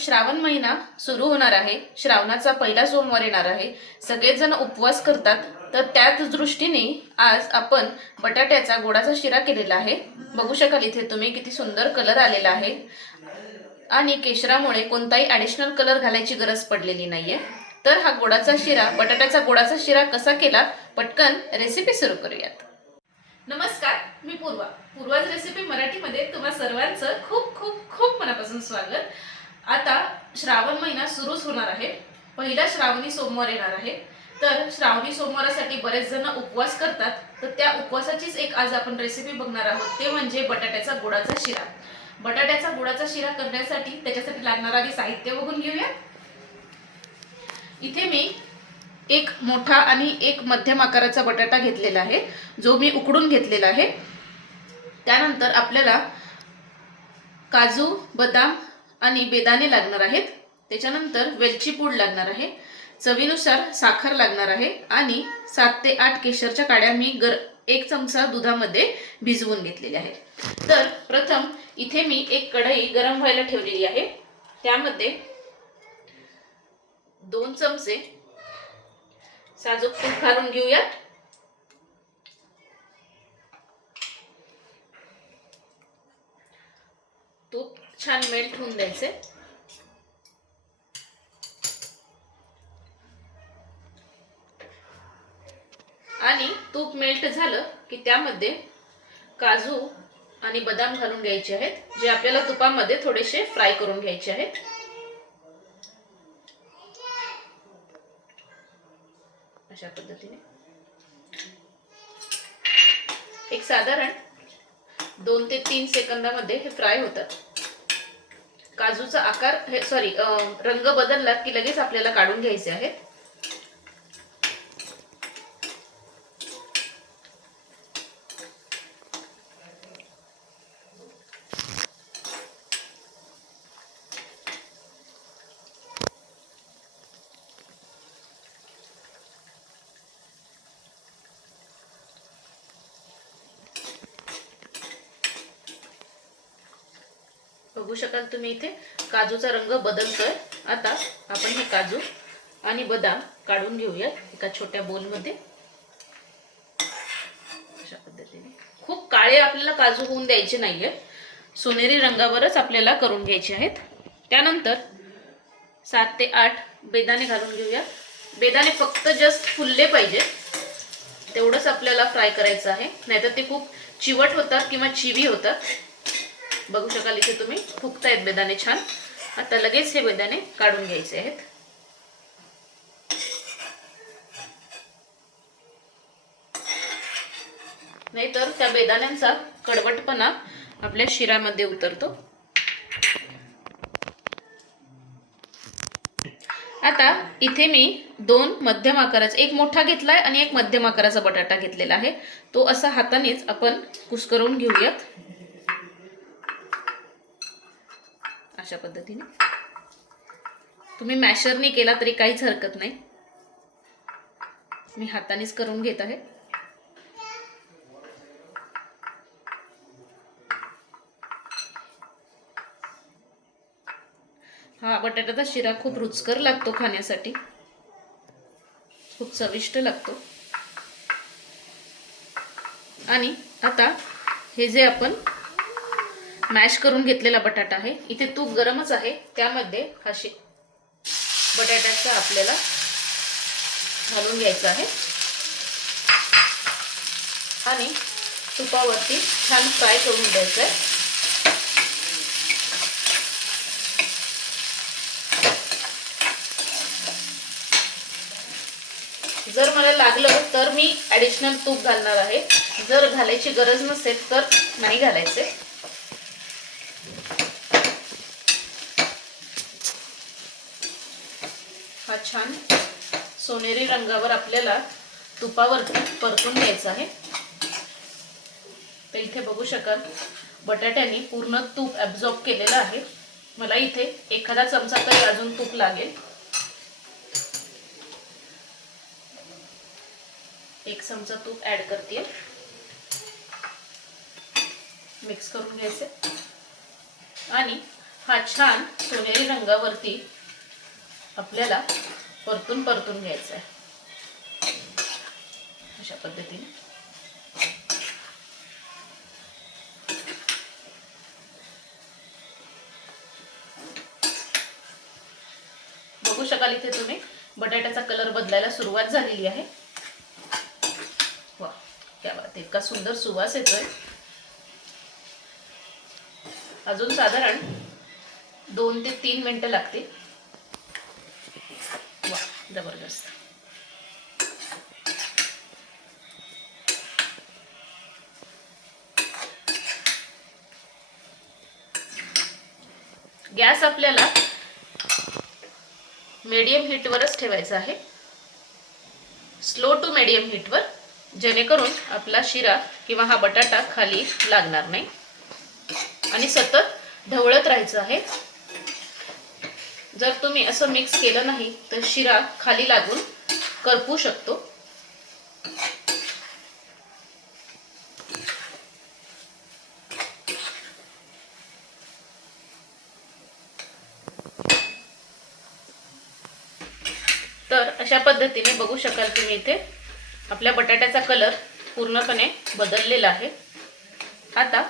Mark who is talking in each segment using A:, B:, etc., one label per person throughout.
A: श्रावण महिना सुरू होणार आहे. श्रावणाचा पहिला सोमवार येणार आहे. सगळेजण उपवास करतात. तर त्याच दृष्टीने आज आपण बटाट्याचा गोडाचा शिरा केलेला आहे. बघू शकाल इथे तुम्ही किती सुंदर कलर आलेला आहे. आणि केशरामुळे कोणताही ॲडिशनल कलर घालायची गरज पडलेली नाहीये. तर हा गोडाचा शिरा बटाट्याचा गोडाचा शिरा कसा केला? पटकन रेसिपी सुरू करूयात. नमस्कार मी पूर्वा. पूर्वाज रेसिपी मराठीमध्ये तुम्हा सर्वांचं खूप खूप खूप मनापासून स्वागत. आता श्रावण महिना सुरूच होणार आहे. पहिला श्रावणी सोमवार येणार आहे. तर श्रावणी सोमवारासाठी बरेच जण उपवास करतात. तर त्या उपवासाचीच एक आज आपण रेसिपी बघणार आहोत. ते म्हणजे बटाट्याचा गुळाचा शिरा. बटाट्याचा गुळाचा शिरा करण्यासाठी त्याच्यासाठी लागणार आधी साहित्य बघून घेऊया. इथे मी एक मोठा आणि एक मध्यम आकाराचा बटाटा घेतलेला आहे. जो मी उकडून घेतलेला आहे. त्यानंतर आपल्याला काजू बदाम आणि बेदाणे लागणार आहेत. त्याच्यानंतर वेलची पूड लागणार आहे. चवीनुसार साखर लागणार आहे. आणि सात ते आठ केशरच्या काड्या मी गर एक चमचा दुधामध्ये भिजवून घेतलेल्या आहेत. तर प्रथम इथे मी एक कढई गरम व्हायला ठेवलेली आहे. त्यामध्ये दोन चमचे साजूक तूप घालून घेऊयात. तूप छान मेल्ट होऊन द्यायचे. आणि तूप मेल्ट झालं की त्यामध्ये काजू आणि बदाम घालून घ्यायचे आहेत जे आपल्याला तुपामध्ये थोडेसे फ्राय करून घ्यायचे आहेत. अशा पद्धतीने. एक साधारण दोन ते तीन सेकंदामध्ये हे फ्राय होतात. काजूचा आकार हे सॉरी रंग बदलला की लगेच आपल्याला काढून घ्यायचे आहेत. बघू शकाल तुम्ही इथे. काजूचा रंग बदलतोय आता आपण हे काजू आणि बदाम काढून घेऊयात एका छोट्या बोलमध्ये अशा पद्धतीने. खूप काळे आपल्याला काजू होऊन द्यायचे नाहीये. सोनेरी रंगावरच आपल्याला करून घ्यायचे आहेत. त्यानंतर सात ते आठ बेदाणे घालून घेऊया बेदाणे फक्त जस्ट फुलले पाहिजेत तेवढंच आपल्याला फ्राय करायचं आहे. नाहीतर ते खूप चिवट होतात किंवा चिवी होतात. बघू शकाल इथे तुम्ही. फुगतायत बेदाणे छान. आता लगेच हे बेदाणे काढून घ्यायचे आहेत. नाहीतर त्या बेदाण्यांचा कडवटपणा आपल्या शिरामध्ये उतरतो. आता इथे मी दोन मध्यम आकाराचा एक मोठा घेतलाय आणि एक मध्यम आकाराचा बटाटा घेतलेला आहे. तो असा हातानेच आपण कुस्करून घेऊयात. अशा पद्धतीने. तुम्ही मॅशरने केला तरी काहीच हरकत नाही. मी हातानेच करून घेत आहे. हा बटाट्याचा शिरा खूप रुचकर लागतो खाण्यासाठी. खूप चविष्ट लागतो. आणि आता हे जे आपण मॅश करून घेतलेला बटाटा आहे. इथे तूप गरमच आहे. त्यामध्ये हा शे बटाट्याचा आपल्याला घालून घ्यायचा आहे. आणि तुपावरती छान फ्राय करून द्यायचं आहे जर मला लागलं तर मी ॲडिशनल तूप घालणार आहे. जर घालायची गरज नसेल तर नाही घालायचे. छान सोनेरी रंगावर आपल्याला तुपावरती परतून घ्यायचं आहे. तर इथे बघू शकाल बटाट्याने पूर्ण तूप ॲब्झॉर्ब केलेलं आहे. मला इथे एखादा चमचा तरी अजून तूप लागेल. एक चमचा तूप ऍड करते. मिक्स करून घ्यायचे. आणि हा छान सोनेरी रंगावरती आपल्याला परतून परतून घ्यायचं आहे अशा पद्धतीने. बघू शकाल इथे तुम्ही बटाट्याचा कलर बदलायला सुरुवात झालेली आहे. वा क्या बात इतका सुंदर सुवास येतोय. अजून साधारण दोन ते तीन मिनिटं लागतील. जबरदस्त गॅस आपल्याला मीडियम हीटवरच ठेवायचा आहे. स्लो टू मीडियम हीटवर जेणेकरून आपला शिरा किंवा हा बटाटा खाली लागणार नाही. आणि सतत ढवळत राहायचं आहे. जर तुम्ही असं मिक्स केलं नाही तर शिरा खाली लागून करपू शकतो. तर अशा पद्धतीने बघू शकाल तुम्ही इथे. आपल्या बटाट्याचा कलर पूर्णपणे बदललेला आहे. आता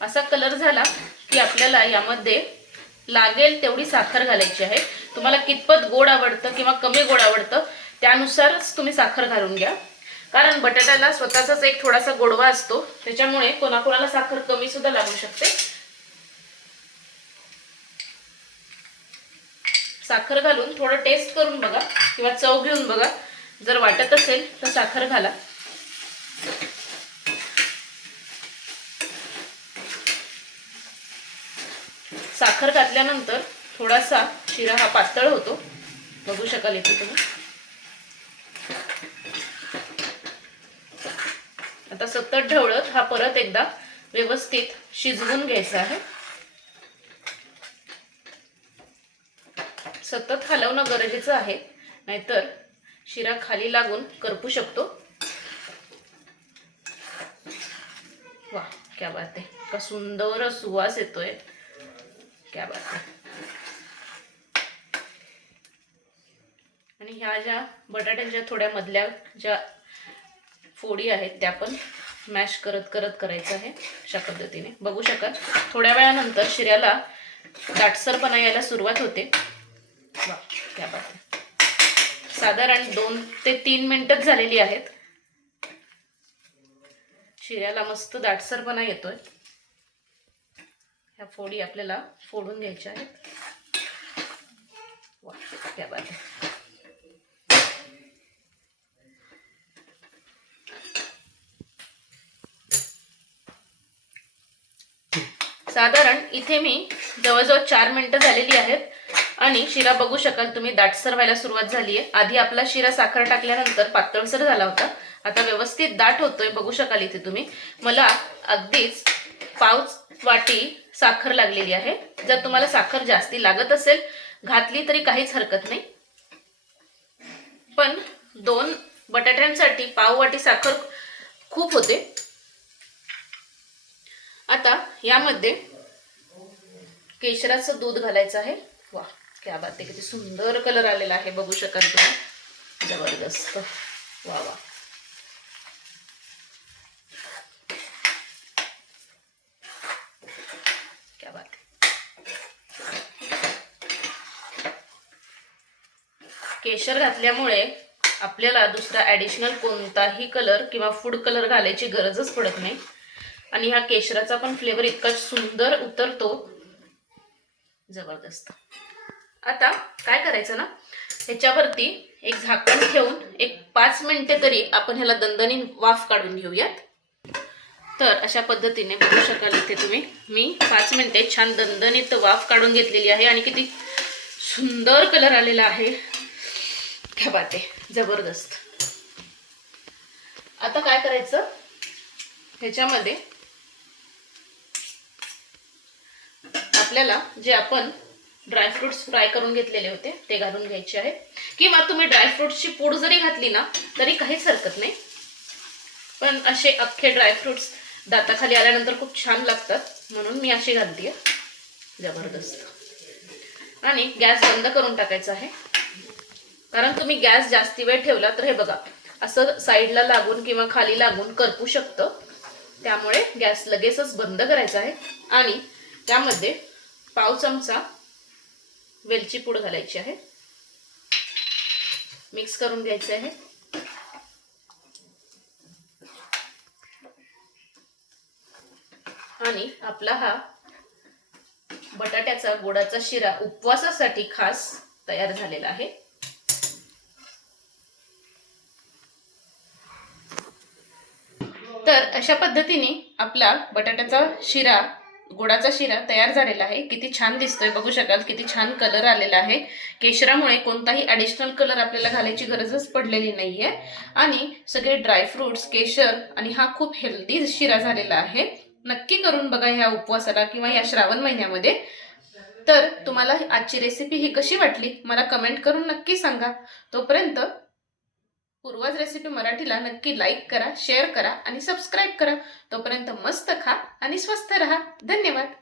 A: असा कलर झाला की आपल्याला यामध्ये लागेल तेवढी साखर घालायची आहे. तुम्हाला कितपत गोड आवडतं किंवा कमी गोड आवडतं त्यानुसारच तुम्ही साखर घालून घ्या. कारण बटाट्याला स्वतःचाच एक थोडासा गोडवा असतो त्याच्यामुळे कोणाकोणाला साखर कमी सुद्धा लागू शकते. साखर घालून थोडं टेस्ट करून बघा किंवा चव घेऊन बघा. जर वाटत असेल तर साखर घाला. साखर घातल्यानंतर थोडासा शिरा हा पातळ होतो. बघू शकाल इथे तुम्ही. आता सतत ढवळत हा परत एकदा व्यवस्थित शिजवून घ्यायचा आहे. सतत हलवणं गरजेचं आहे नाहीतर शिरा खाली लागून करपू शकतो. वा क्या बात आहे. का सुंदर सुवास येतोय. क्या बात आहे आणि ह्या ज्या बटाट्याच्या थोड्या मधल्या ज्या फोडी आहेत त्या पण मॅश करत करत करायचं आहे अशा पद्धतीने. बघू शकाल. थोड्या वेळानंतर शिऱ्याला दाटसरपणा यायला सुरुवात होते. वा बात आहे. साधारण दोन ते तीन मिनिटच झालेली आहेत. शिऱ्याला मस्त दाटसरपणा येतोय. ह्या फोडी आपल्याला फोडून घ्यायच्या आहेत. साधारण इथे मी जवळजवळ चार मिनिटं झालेली आहेत आणि शिरा बघू शकाल तुम्ही दाटसर व्हायला सुरुवात झाली आहे आधी आपला शिरा साखर टाकल्यानंतर पातळसर झाला होता. आता व्यवस्थित दाट होतोय बघू शकाल इथे तुम्ही. मला अगदीच पाव वाटी साखर लागलेली आहे. जर तुम्हाला साखर जास्ती लागत असेल घातली तरी काहीच हरकत नाही. पण दोन बटाट्यांसाठी पाव वाटी साखर खूप होते. आता यामध्ये केशराचं दूध घालायचं आहे. वा क्या बात आहे किती सुंदर कलर आलेला आहे. बघू शकाल तुम्ही. जबरदस्त. वा वा क्या बात आहे केशर घातल्यामुळे आपल्याला दुसरा ॲडिशनल कोणताही कलर किंवा फूड कलर घालायची गरजच पडत नाही. आणि ह्या केशराचा पण फ्लेवर इतका सुंदर उतरतो. जबरदस्त. आता काय करायचं ना? ह्याच्यावरती एक झाकण ठेवून एक पाच मिनिटे तरी आपण ह्याला दणदणी वाफ काढून घेऊयात. तर अशा पद्धतीने बघू शकाल इथे तुम्ही. मी पाच मिनिटे छान दणदणीत वाफ काढून घेतलेली आहे आणि किती सुंदर कलर आलेला आहे. खपाते जबरदस्त. आता काय करायचं? ह्याच्यामध्ये आपल्याला जे आपण ड्रायफ्रुट्स फ्राय करून घेतलेले होते ते घालून घ्यायचे आहे किंवा तुम्ही ड्रायफ्रुट्सची पूड जरी घातली ना तरी काहीच हरकत नाही. पण असे अख्खे ड्रायफ्रुट्स दाताखाली आल्यानंतर खूप छान लागतात. म्हणून मी अशी घालते जबरदस्त. आणि गॅस बंद करून टाकायचा आहे. कारण तुम्ही गॅस जास्ती वेळ ठेवला तर हे बघा असं साईडला लागून किंवा खाली लागून करपू शकतं. त्यामुळे गॅस लगेचच बंद करायचा आहे. आणि त्यामध्ये पाव चमचा वेलची पूड घालायची आहे. मिक्स करून घ्यायचं आहे. आणि आपला हा बटाट्याचा गोडाचा शिरा उपवासासाठी खास तयार झालेला आहे तर अशा पद्धतीने आपला बटाट्याचा शिरा गोडाचा शिरा तयार झालेला आहे. किती छान दिसतोय. बघू शकाल किती छान कलर आलेला आहे. केशरामुळे कोणताही ॲडिशनल कलर आपल्याला घालायची गरजच पडलेली नाहीये. आणि सगळे ड्रायफ्रुट्स केशर आणि हा खूप हेल्दी शिरा झालेला आहे. नक्की करून बघा ह्या उपवासाला किंवा या श्रावण महिन्यामध्ये. तर तुम्हाला आजची रेसिपी ही कशी वाटली? मला कमेंट करून नक्की सांगा. तोपर्यंत पूर्वज रेसिपी मराठीला नक्की लाईक करा शेअर करा आणि सबस्क्राईब करा. तोपर्यंत मस्त खा आणि स्वस्थ रहा. धन्यवाद.